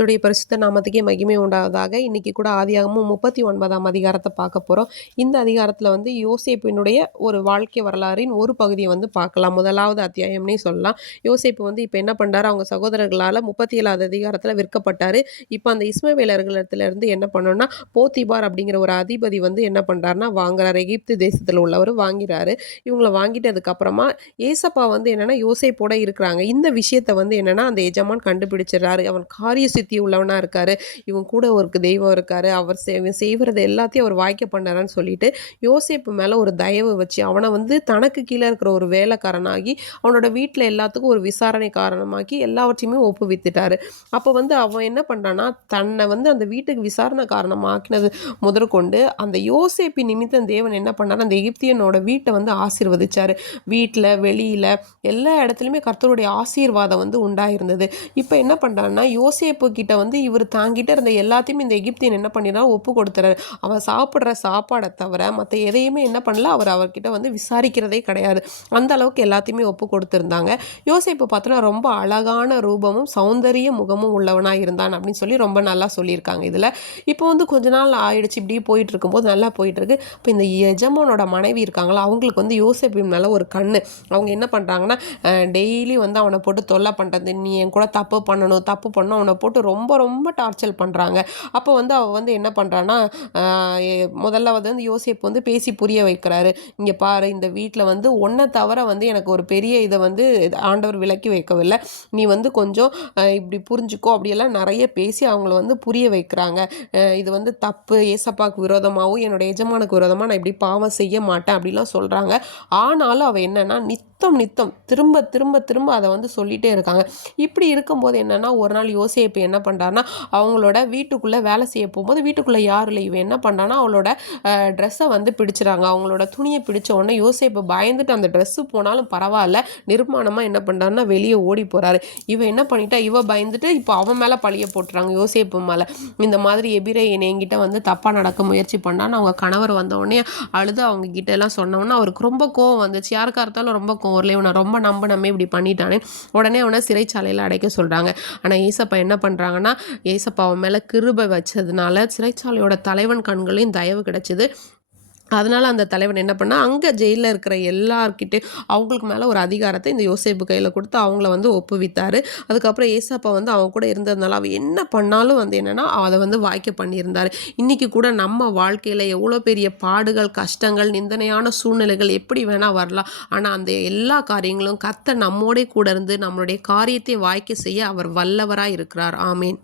கர்த்தருடைய பரிசுத்த நாமத்துக்கே மகிமை உண்டாவதாக. இன்னைக்கு கூட ஆதியாகமம் 39ஆம் அதிகாரத்தை பார்க்க போறோம். இந்த அதிகாரத்துல வந்து யோசேப்பினுடைய ஒரு வாழ்க்கை வரலாறின் ஒரு பகுதியை வந்து பார்க்கலாம். முதலாவது அத்தியாயம்னே சொல்லலாம். யோசேப்பு வந்து இப்ப என்ன பண்றாரு, அவங்க சகோதரர்களால 37வது அதிகாரத்துல விற்கப்பட்டாரு. இப்ப அந்த இஸ்மவேலர்களிடத்துல இருந்து என்ன பண்ணணும்னா, போத்திபார் அப்படிங்கிற ஒரு அதிபதி வந்து என்ன பண்றாருன்னா வாங்குறாரு. எகிப்து தேசத்துல உள்ளவர் வாங்கிறாரு. இவங்கள வாங்கிட்டதுக்கு அப்புறமா ஏசப்பா வந்து என்னன்னா யோசேப்போட இருக்கிறாங்க. இந்த விஷயத்த வந்து என்னன்னா அந்த எஜமான் கண்டுபிடிச்சிடுறாரு. அவன் காரிய சித்தி உள்ளவனா இருக்காரு. இவன் கூட ஒரு தெய்வம் இருக்காரு. அவர் செய்வது எல்லாத்தையும் அவர் வாய்க்க பண்ணாருன்னு சொல்லிட்டு யோசேப்பு மேல ஒரு தயவு வச்சு அவனை வந்து தனக்கு கீழே இருக்கிற ஒரு வேலைக்காரனாகி அவனோட வீட்டில் எல்லாத்துக்கும் ஒரு விசாரணை காரணமாக்கி எல்லாவற்றையுமே ஒப்புவித்துட்டாரு. அப்போ வந்து அவன் என்ன பண்றான்னா தன்னை வந்து அந்த வீட்டுக்கு விசாரணை காரணமாக்கினது முதற்கொண்டு அந்த யோசேப்பு நிமித்தம் தேவன் என்ன பண்ணாரு, அந்த எகிப்தியனோட வீட்டை வந்து ஆசீர்வதிச்சாரு. வீட்டில் வெளியில எல்லா இடத்துலையுமே கர்த்தருடைய ஆசீர்வாதம் வந்து உண்டாயிருந்தது. இப்போ என்ன பண்ணுறாருன்னா யோசேப்பு கிட்ட வந்து இவர் தாங்கிட்ட இருந்த எல்லாத்தையுமே இந்த எகிப்தியன் என்ன பண்ணினா ஒப்பு கொடுத்துறாரு. அவன் சாப்பிட்ற சாப்பாடை தவிர மற்ற எதையுமே என்ன பண்ணல, அவர்கிட்ட வந்து விசாரிக்கிறதே கிடையாது. அந்த அளவுக்கு எல்லாத்தையுமே ஒப்பு கொடுத்துருந்தாங்க. யோசேப்பு பார்த்தோன்னா ரொம்ப அழகான ரூபமும் சௌந்தரிய முகமும் உள்ளவனாக இருந்தான் அப்படின்னு சொல்லி ரொம்ப நல்லா சொல்லியிருக்காங்க இதில். இப்போ வந்து கொஞ்ச நாள் ஆயிடுச்சு, இப்படியே போயிட்டு இருக்கும்போது நல்லா போயிட்டு இருக்கு. இப்போ இந்த எஜமானோட மனைவி இருக்காங்களா, அவங்களுக்கு வந்து யோசேப்பு மேலே ஒரு கண்ணு. அவங்க என்ன பண்ணுறாங்கன்னா டெய்லி வந்து அவனை போட்டு தொல்லை பண்ணுறது, நீ என் கூட தப்பு பண்ணணும் தப்பு பண்ணணும் அவனை போட்டு ரொம்ப ரொம்ப டார்ச்சர் பண்ணுறாங்க. அப்போ வந்து அவள் வந்து என்ன பண்ணுறான்னா முதல்ல வந்து யோசேப்பு வந்து பேசி புரிய வைக்கிறாரு. இங்கே பாரு, இந்த வீட்டில் வந்து ஒன்றை தவிர வந்து எனக்கு ஒரு பெரிய இதை வந்து ஆண்டவர் விலக்கி வைக்கவில்லை. நீ வந்து கொஞ்சம் இப்படி புரிஞ்சுக்கோ அப்படியெல்லாம் நிறைய பேசி அவங்கள வந்து புரிய வைக்கிறாங்க. இது வந்து தப்பு, ஏசப்பாவுக்கு விரோதமாகவும் என்னோட எஜமானுக்கு விரோதமாக நான் இப்படி பாவம் செய்ய மாட்டேன் அப்படிலாம் சொல்கிறாங்க. ஆனாலும் அவள் என்னன்னா நித்தம் திரும்ப திரும்ப திரும்ப அதை வந்து சொல்லிகிட்டே இருக்காங்க. இப்படி இருக்கும்போது என்னென்னா ஒரு நாள் யோசேப்பு என்ன பண்ணுறாருனா அவங்களோட வீட்டுக்குள்ளே வேலை செய்ய போகும்போது வீட்டுக்குள்ளே யாரும் இல்லை, இவன் என்ன பண்ணுறான்னா அவளோட ட்ரெஸ்ஸை வந்து பிடிச்சிறாங்க. அவங்களோட துணியை பிடிச்ச உடனே யோசேப்பு பயந்துட்டு அந்த ட்ரெஸ்ஸு போனாலும் பரவாயில்ல நிர்மாணமாக என்ன பண்ணுறாருன்னா வெளியே ஓடி போகிறாரு. இவன் என்ன பண்ணிட்டா, இவ பயந்துட்டு இப்போ அவன் மேலே பழிய போட்டுறாங்க யோசேப்பு மேலே. இந்த மாதிரி எபிரேயன் என்கிட்ட வந்து தப்பாக நடக்க முயற்சி பண்ணான்னு அவங்க கணவர் வந்தவுடனே அழுது அவங்க கிட்ட எல்லாம் சொன்னோன்னே அவருக்கு ரொம்ப கோவம் வந்துச்சு. யாருக்கா இருந்தாலும் ரொம்ப கோவம் வரல, இவனை ரொம்ப நம்பினமே இப்படி பண்ணிட்டானே. உடனே அவனை சிறைச்சாலையில் அடைக்க சொல்கிறாங்க. ஆனால் ஏசப்பா என்ன பண்ணுறாங்கன்னா, ஏசப்பா அவன் மேலே கிருபை வச்சதுனால சிறைச்சாலையோட தலைவன் கண்களையும் தயவு கிடைச்சிது. அதனால் அந்த தலைவன் என்ன பண்ணால் அங்கே ஜெயிலில் இருக்கிற எல்லார்கிட்டே அவங்களுக்கு மேலே ஒரு அதிகாரத்தை இந்த யோசேப்பு கையில் கொடுத்து அவங்கள வந்து ஒப்புவித்தார். அதுக்கப்புறம் ஏசப்பா வந்து அவங்க கூட இருந்ததுனால அவன் என்ன பண்ணாலும் வந்து என்னென்னா அதை வந்து வாய்க்க பண்ணியிருந்தார். இன்றைக்கி கூட நம்ம வாழ்க்கையில் எவ்வளோ பெரிய பாடுகள், கஷ்டங்கள், நிந்தனையான சூழ்நிலைகள் எப்படி வேணால் வரலாம். ஆனால் அந்த எல்லா காரியங்களும் கர்த்தர் நம்மோடே கூட இருந்து நம்மளுடைய காரியத்தை வாய்க்க செய்ய அவர் வல்லவராக இருக்கிறார். ஆமேன்.